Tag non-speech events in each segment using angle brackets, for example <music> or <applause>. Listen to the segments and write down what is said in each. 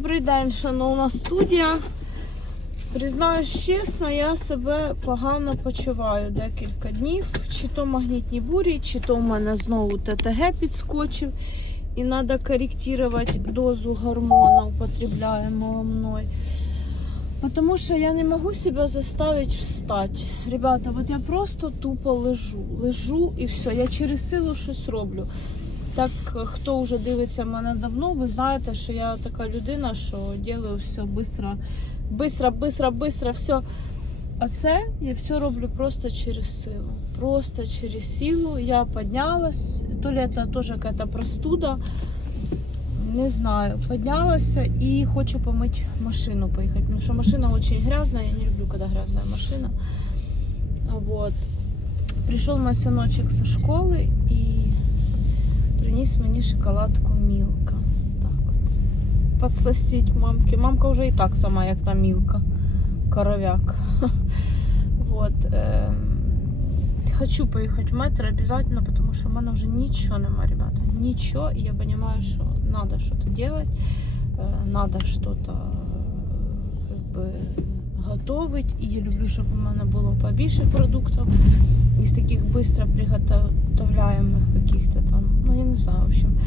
Добрий день, шановна студія. Признаюсь чесно, я себе погано почуваю декілька днів. Чи то магнітні бурі, чи то в мене знову ТТГ підскочив. І треба корректувати дозу гормона, употребляемого мною. Потому що я не можу себе заставити встати. Ребята, от я просто тупо лежу. Лежу і все. Я через силу щось роблю. Так, хто вже дивиться мене давно, ви знаєте, що я така людина, що роблю все швидко, швидко, швидко, швидко, все. А це я все роблю просто через силу. Просто через силу. Я піднялась, то ли це теж якась простуда, не знаю. Піднялася і хочу помити машину, поїхати. Тому що машина дуже грязна, я не люблю, коли грязна машина. Вот. Прийшов мой синочок зі школи і приніс мені шоколадку Мілка. Так от. Подсластить мамки. Мамка вже і так сама, як та Мілка. Коровяк. <laughs> Вот. ем, Хочу поїхати в метро обязательно, потому что у мене вже нічого нема, ребята. Нічого. І я розумію, що надо что-то делать. э, Надо что-то э, как бы готовить. І я люблю, щоб у мене було побільше продуктів из таких быстро приготовляемых каких-то там, ну я не знаю, в общем.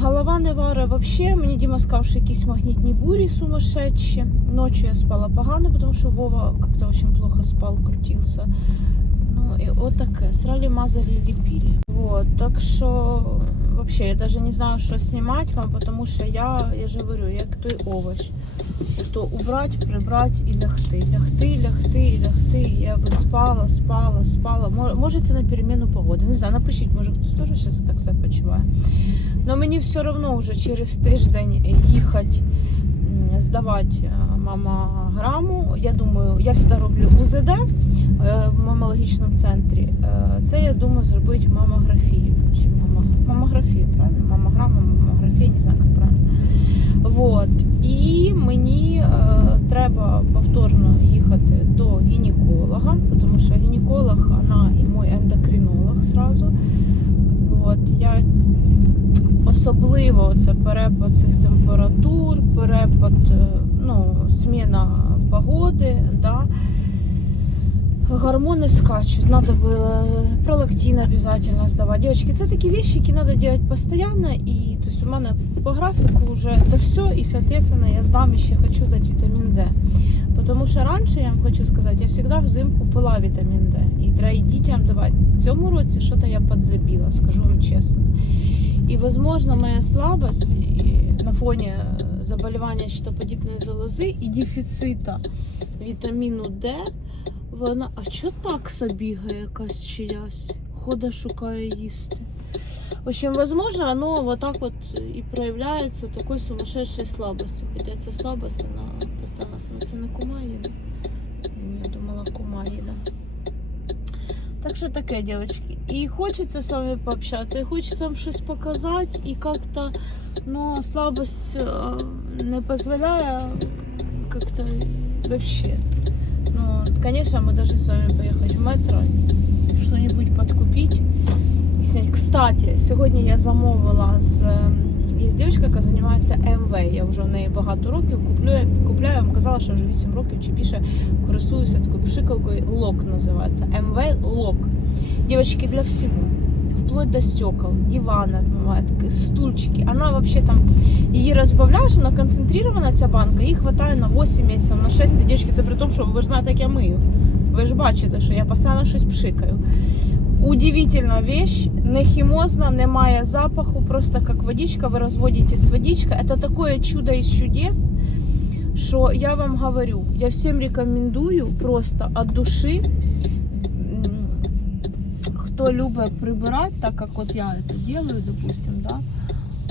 Голова не вара вообще. Мені Діма сказав, що якісь магнітні бурі сумасшедші. Ночью я спала погано, потому что Вова как-то очень плохо спал, крутился. Ну и вот таке. Срали, мазали, лепили. Вот, так що вообще я даже не знаю, що знімати вам, потому що я, я же говорю, як той овощ. То убрать, прибрать і лягти. Лягти, лягти, лягти. Я би спала, спала, спала. Мо- Може це на переміну погоди. Не знаю, напишіть, може хтось теж зараз так себе почуває. Но мені все одно вже через тиждень їхати здавати е, мамограму. Я думаю, я завжди роблю УЗД е, в мамологічному центрі. Це я думаю зробити мамографію. Чи правильно? Мамограма, мамографія, не знаю, як правильно. Вот. І мені е, треба повторно їхати до гінеколога, тому що гінеколог, вона і мій ендокринолог сразу. От, я особливо це перепад цих температур, перепад, е, ну, зміна погоди, да Гормоны скачут, надо было пролактин обязательно сдавать. Девочки, це такі вещи, які надо делать постоянно. І то есть у мене по графіку вже это все, і соответственно я здам ще хочу дати вітамін Д. Потому що раніше, я вам хочу сказати, я всегда взимку пила вітамін Д. І треба і дітям давати. В цьому році що-то я подзабила, скажу вам чесно. І, возможно, моя слабость і на фоні заболівання щитоподібної залози і дефіцита вітаміну Д, вона. А чого такса бігає якась чиясь? Хода шукає їсти. В общем, возможно, оно вот так вот и проявляется такой сумасшедшей слабостью. Хотя це слабость, она постоянно сама. Це не кума їде. Я думала, кума їде. Так що таке, девочки. І хочеться з вами пообщатися, і хочеться вам щось показати, і как-то, ну, слабость э, не дозволяє как-то вообще. Ну, конечно, мы должны с вами поехать в метро, что-нибудь подкупить. Кстати, сьогодні я замовила ем, є дівчинка, яка займається МВ. Я вже в неї багато років куплю, купляю. Я вам казала, що вже 8 років чи більше користуюся такою пшикалкою. Лок називається. МВ Лок. Дівчатки для всього Вплоть до стекол, дивана, отмывает, стульчики. Она вообще там, її розбавляєш, вона концентрована, ця банка, їй хватає на 8 місяців, на 6 дівчатки, це при тому, що ви ж знаєте, як я мию. Ви ж бачите, що я постійно щось пшикаю. Удивительна вещь, не химозна, немає запаху, просто как водичка, вы разводите с водичкой. Это такое чудо из чудес, что я вам говорю, я всем рекомендую просто от души, м, Кто любит прибирать, так как вот я это делаю, допустим, да,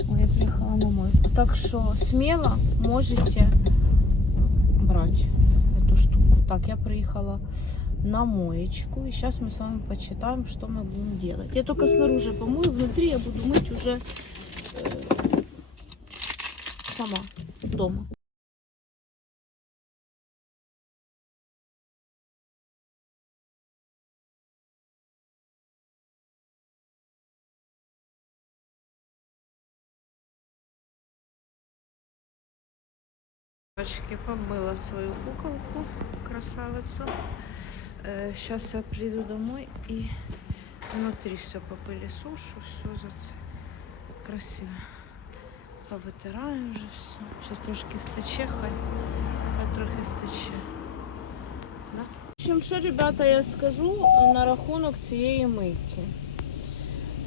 Ой, я приехала на мойку. Так что смело можете брать эту штуку. Так, я приехала на моечку. И сейчас мы с вами почитаем, что мы будем делать. Я только снаружи помою, внутри я буду мыть уже э, сама дома. Девочки, побыла свою куколку, красавицу. Сейчас я приду домой и внутри все попылесошу, все за це красиво. Повитираю вже все. Сейчас трошки стече, хай, хай трохи стече. Да? В общем, що, ребята, я скажу на рахунок цієї мийки.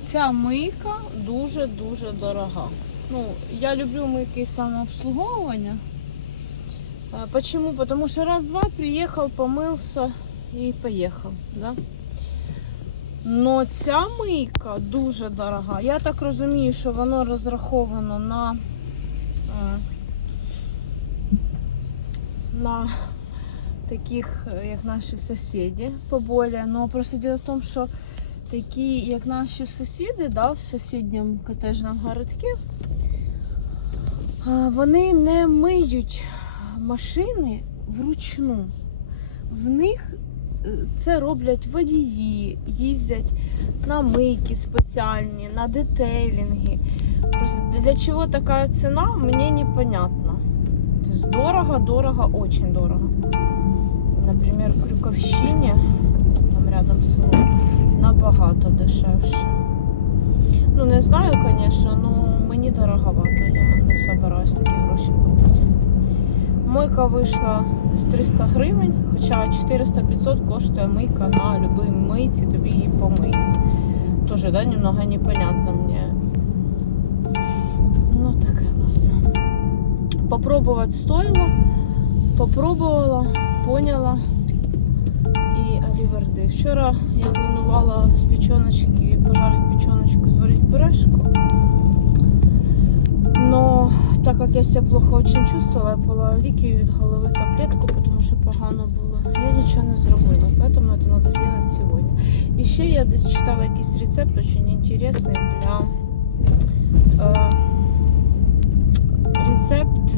Ця мийка дуже-дуже дорога. Ну, я люблю мийки самообслуговування. Почему? Потому что раз-два приехал, помылся и поехал, да? Но ця мийка дуже дорога. Я так розумію, що воно розраховано на, е, на таких, як наші сусіди, поболі. Но просто діло в тому, що такі, як наші сусіди, да, в сусідньому котежному городку, вони не миють машини вручну. В них е, це роблять водії, їздять на мийки спеціальні, на детейлінги. Просто для чого така ціна, мені непонятно. Тобто дорого, дорого, очень дорого. Наприклад, в Крюковщині, там рядом село, набагато дешевше. Ну, не знаю, звісно, ну мені дороговато. Я не собираюсь такі гроші платити. Мийка вийшла з 300 гривень, хоча 400-500 коштує мийка на любій мийці, тобі її помиють. Тоже, да, немного непонятно мне. Ну, таке ладно. Попробовать стоило. Попробувала, поняла. І аліверди. Вчора я планувала з печеночки пожарити печеночку, зварити пюрешку. Но так как я себя плохо очень чувствовала, я пила ліки від голови таблетку, тому що погано було. Я нічого не зробила, поэтому это надо сделать сегодня. І ще я десь читала якийсь рецепт очень интересный для е, рецепт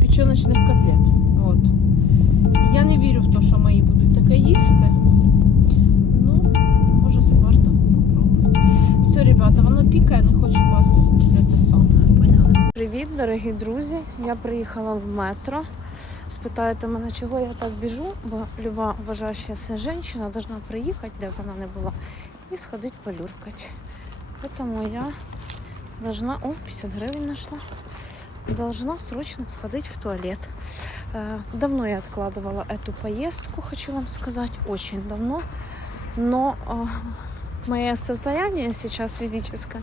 печеночних котлет. От. Я не вірю в те, що мої будуть таке їсти. Ну, може, варто попробувати. Все, ребята, воно пікає, не хочу вас те саме. Поняли? Привіт, дорогі друзі. Я приїхала в метро. Спитаєте мене, чого я так біжу, бо люба вважаюча жінка должна приїхати, де б вона не була, і сходити полюркати. Тому я должна... О, 50 гривень знайшла. Должна срочно сходить в туалет. Э, Давно я откладывала эту поездку, хочу вам сказать, очень давно. Но э, мое состояние сейчас физическое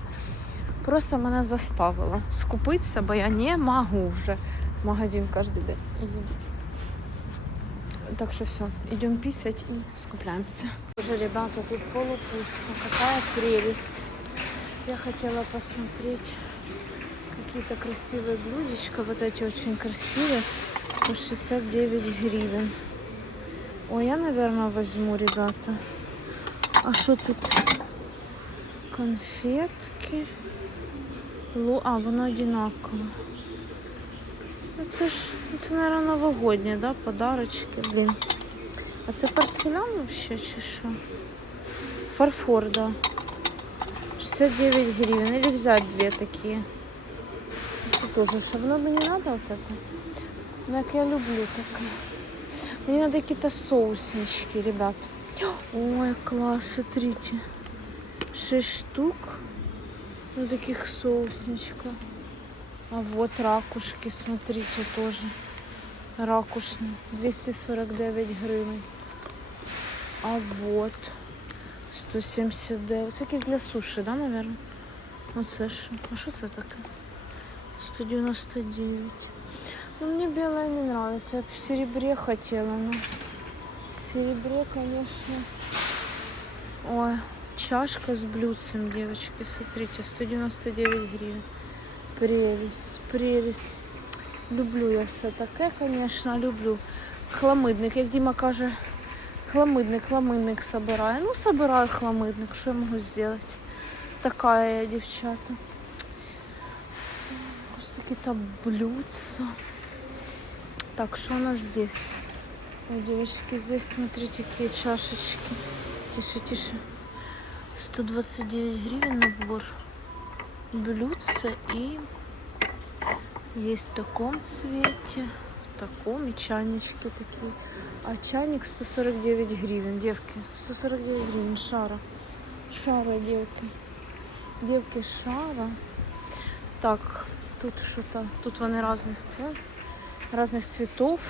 просто мене заставило скупитися, бо я не можу вже магазин кожен день. Так что все, идем писать и скупляемся. Уже, ребята, тут полупусто. Какая прелесть. Я хотела посмотреть какие-то красивые блюдечка. Вот эти очень красивые. По 69 гривен. Ой, я, наверное, возьму, ребята. А что тут? Конфетки. Лу... А, воно одинаково. Ну, Це ж, це, наверное, новогоднє, да? Подарочки, блін. А це порцелян вообще чи що? Фарфор, да. 69 гривен. Или взять две такие. Це тоже, що воно мені надо вот это? Ну, як я люблю таке. Мені надо какие-то соуснички, ребят. Ой, класс, смотрите. 6 штук. Ну, таких соусничков. А вот ракушки, смотрите, тоже. Ракушные. 249 гривен. А вот 179. Це якісь для суші, да, наверное? Оце що? А що це таке? 199. Ну, мне белое не нравится. Я в серебре хотела, но в серебре, конечно. Ой, чашка с блюдцем, девочки, смотрите, 199 гривен. Прелесть, прелесть. Люблю я все таке, конечно, люблю. Хламидник, як Діма каже, хламидник, хламидник собираю. Ну, собираю хламидник, що я можу зробити? Така я, дівчата. Такі-то блюдца. Так, что у нас здесь? Ой, девочки, здесь смотрите, какие чашечки. Тише, тише. 129 гривен набор. Блюдца и есть в таком цвете, в таком, и чайнички такие. А чайник 149 гривен, девки. 149 гривен шара. Шара, девки. Девки, шара. Так, тут что-то, тут вони разных цвет, разных цветов.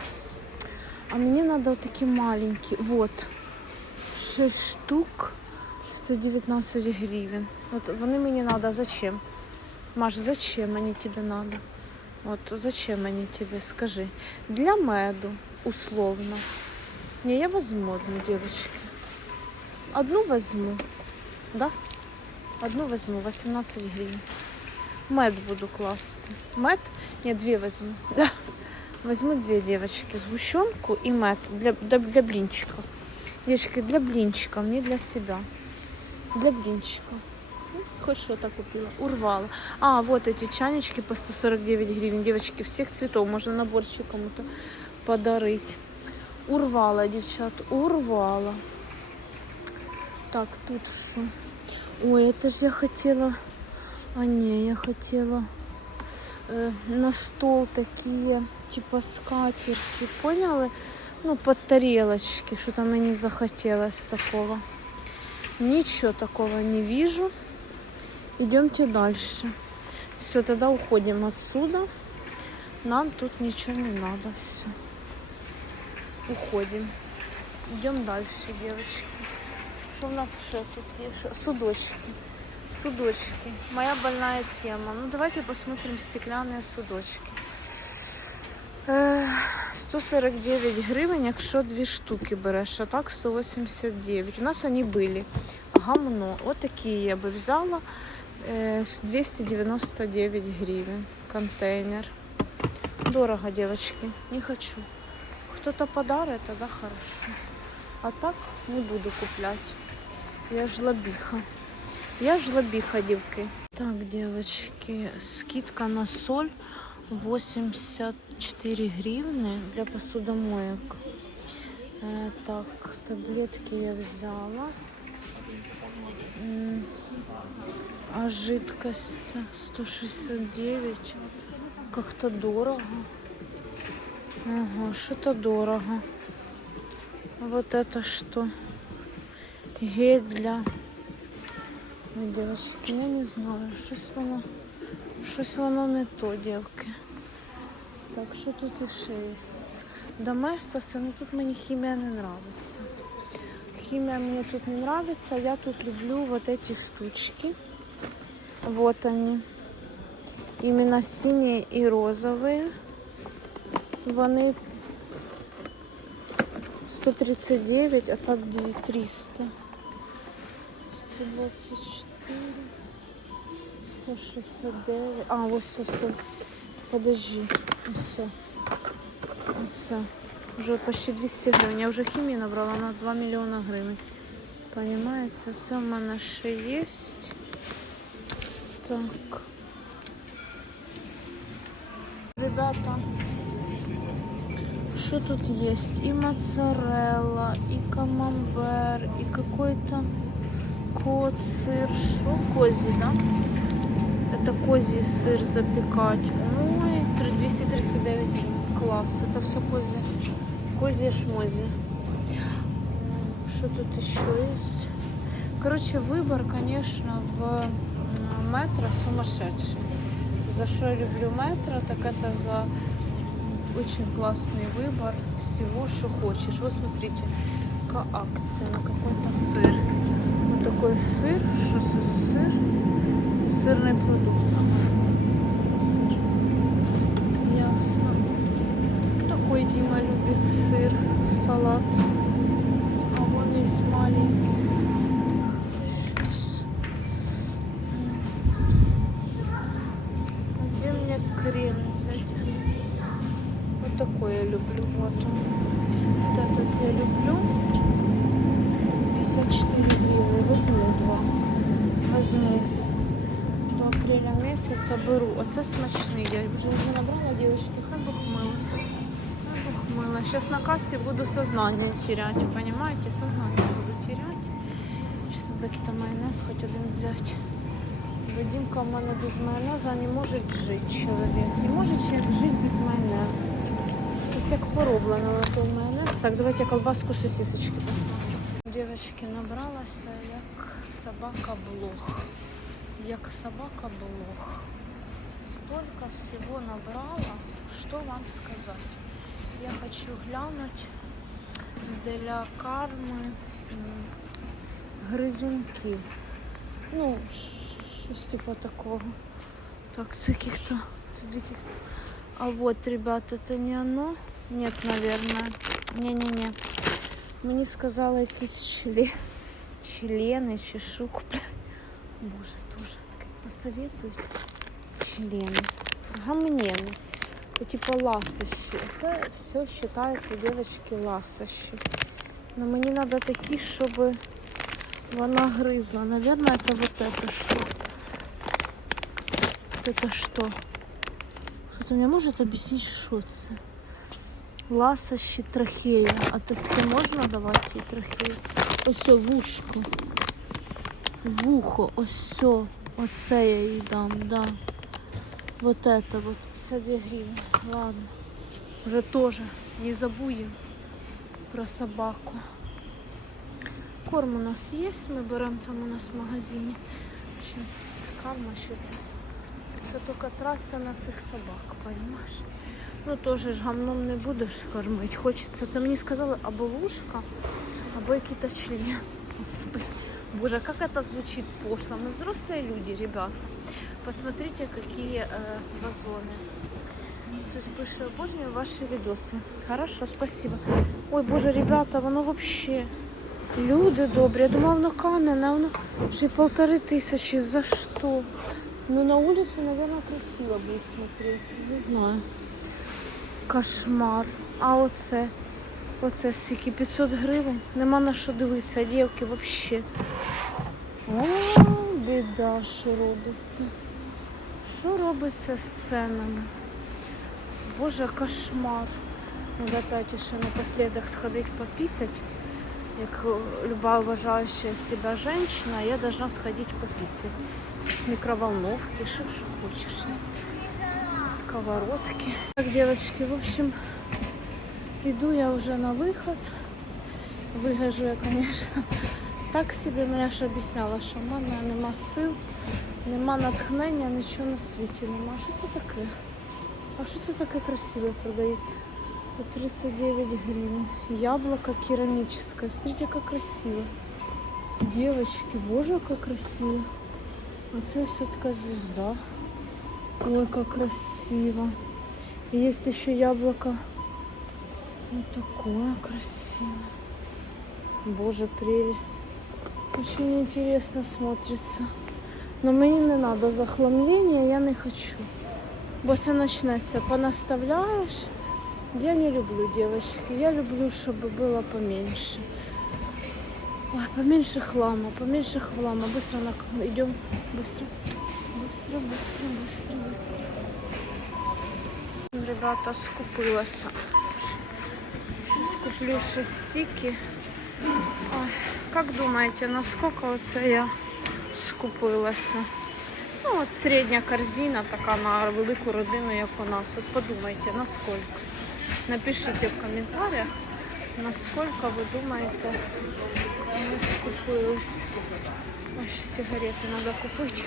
А мне надо вот такие маленькие. Вот. 6 штук. 119 гривен. Вот вони мені надо. Зачем? Маш, зачем они тебе надо? Вот зачем они тебе, скажи. Для меду, условно. Не, я возьму одну, девочки. Одну возьму. Да? Одну возьму, 18 гривен. Мед буду класти. Мед? Не, две возьму. <laughs> Да. Возьму две девочки. Сгущенку и мед для, для, для блинчиков. Девочки, для блинчиков, не для себя Для блинчиков. Ну, Хоть что-то купила. Урвала. А, вот эти чайнички по 149 гривен. Девочки, всех цветов. Можно наборчик кому-то подарить. Урвала, девчат, урвала. Так, тут что? Ой, это же я хотела... А не, я хотела э, на стол такие, типа скатерти, поняли? Ну, под тарелочки, что-то мне не захотелось такого. Ничего такого не вижу. Идемте дальше. Все, тогда уходим отсюда. Нам тут ничего не надо. Все. Уходим. Идем дальше, девочки. Что у нас еще тут есть? Судочки. Судочки. Моя больная тема. Ну, давайте посмотрим стеклянные судочки. Е, 149 гривень, якщо дві штуки береш, а так 189. У нас вони були. Гамно. От такі я би взяла. Е, 299 гривен. Контейнер. Дорого, девочки. Не хочу. Кто-то подарит, тогда хорошо. А так не буду куплять. Я жлобиха. Я жлобиха, девки. Так, девочки, скидка на соль 84 гривны для посудомоек. Э, так, таблетки я взяла. А жидкость 169. Как-то дорого. Ага, что-то дорого. Вот это что? Гель для девочки, я не знаю, щось воно, щось воно не то, дівки. Так, що тут іще є? Доместоси, ну тут мені хімія не нравится. Химия мне тут не нравится. Я тут люблю вот эти штучки. Вот они. Именно синие и розовые. Вони 139, а так 300. 124, 169. А, ось все, 100. Подожди. Все. Все. Вже почти 200 гривень. Я вже хімії набрала на 2 мільйона гривень. Понимаєте? Це в мене ще є. Так. Ребята, что тут есть? И моцарелла, и камамбер, и какой-то кот, сыр. Что? Козий, да? Это козий сыр запекать. Ой, 3- 239 класс. Это все козье. Козье шмози. Что тут еще есть? Короче, выбор, конечно, в метро сумасшедший. За что я люблю метро, так это за очень классный выбор всего, что хочешь. Вот смотрите, какая акция на какой-то сыр. Вот такой сыр. Что за сыр? Сырный продукт. Сыр. Ясно. Такой Дима любит сыр салат. А вон есть маленький. Где мне крем взять? Вот такой я люблю. Вот он. Вот этот я люблю. 54 гривны. Возьму два. Возьму. Апреля місяця беру. Оце смачний. Я вже вже набрала, дівчатки, хай Бог мило. Хай Бог мило. Зараз на касі буду сознание терять, понимаете? Сознание буду. Сейчас надо какой-то майонез хоть один взять. Бо Дімка в мене без майонеза не може жити чоловік. Не може чоловік жити без майонеза. Щось як пороблено на той майонез. Так, давайте колбаску сосисочки посмотрим. Дівчатки, набралася як собака блох. Як собака блох. Столько всего набрала, что вам сказать. Я хочу глянуть для карми м, гризунки. Ну, щось типа такого. Так, це каких-то... Це яких... А вот, ребята, это не оно? Нет, наверное. Не-не-не. Мені сказали якісь член... члени чи шук. <laughs> Боже, тоже таке посоветують. Члени. Гамнени. Ну, Типа ласощі. Це все вважається, дівчатки, ласощі. Но мені треба такі, щоб вона гризла. Наверное, это вот это что. Вот это что? Кто-то мне может объяснить, що це? Ласощі трахея. А таке можна давати їй трахею? Ось о, вушко. Вухо, ось о. Оце я їй дам, да. Вот это вот, 52 гривны. Ладно. Уже тоже не забудем про собаку. Корм у нас є, ми беремо там у нас в магазині. В общем, карма, що це. Що тільки тратиться на цих собак, понимаешь? Ну теж ж гамном не будеш кормити. Хочеться. Це мені сказали або вушка, або який-то член. Господи. Боже, как это звучит пошло. Мы взрослые люди, ребята. Посмотрите, какие э, вазоны. То есть пишу, обожнюю ваши видосы. Хорошо, спасибо. Ой, боже, ребята, воно вообще. Люди добрі. Я думала, воно кам'яне, воно ще й полтори тисячі. За що? Ну, на улицу, наверное, красиво будет смотреться. Не знаю. Кошмар. А оце? Оце скільки 500 гривень. Нема на що дивитися, дівки, взагалі. О, біда, що робиться. Що робиться з ценами? Боже, кошмар. Надо опять ще напоследок сходить пописать. Як люба уважающая себя женщина, я должна сходить пописать. С микроволновки, что, что хочешь есть. Сковородки. Так, девочки, в общем, иду я уже на выход. Выгляжу я, конечно, так собі, але я ж обіцяла, що в мене нема сил, нема натхнення, нічого на світі нема. Що це таке? А що це таке красиве продають? По 39 гривен. Яблоко керамическое. Смотрите, как красиво. Девочки, боже, как красиво. А це все такая звезда. Ой, как красиво. И есть еще яблоко. Вот такое красивое. Боже, прелесть. Очень интересно смотрится. Но мені не надо захламлення, я не хочу. Бо це почнеться. Понаставляєш. Я не люблю девочки. Я люблю, чтобы было поменьше. Ой, поменьше хлама, поменьше хлама. Быстро на... идем. Быстро. Быстро, быстро, быстро, быстро. Ребята, скупилася. Щось куплю щось сіки. Ой, как думаете, насколько оце я скупилася? Ну, от середня корзина така на велику родину, як у нас. От подумайте, насколько. Напишите в комментариях, насколько вы думаете, мы скупились. Ой, сигареты надо купить.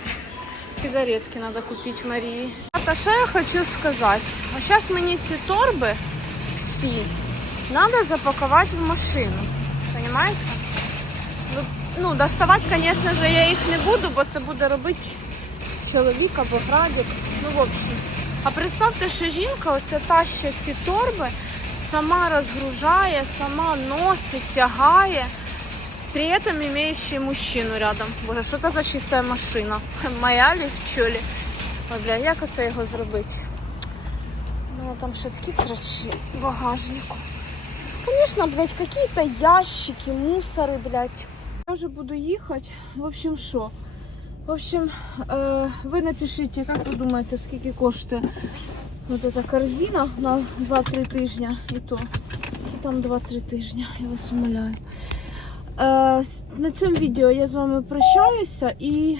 Сигаретки надо купить Марии. А що я хочу сказати? Ось зараз мені ці торби всі надо запаковать в машину. Понимаете? Ну, доставати, звісно ж, я їх не буду, бо це буде робити чоловік або градик. Ну, в общем. А представте, що жінка оце тащить ці торби, сама розгружає, сама носить, тягає, при этом имеющий мужчину рядом. Боже, що це за чиста машина? <laughs> Моя ли, що ли? Ой, бля, як оце його зробити? Ну, там ще такі срачі в багажнику. Конечно, блядь, какие-то ящики, мусоры, блядь. Я уже буду ехать. В общем, что? В общем, э, вы напишите, как вы думаете, скільки коштує вот эта корзина на 2-3 тижня і то. І там 2-3 тижня, я вас умоляю. Е, с- на цьому відео я з вами прощаюся і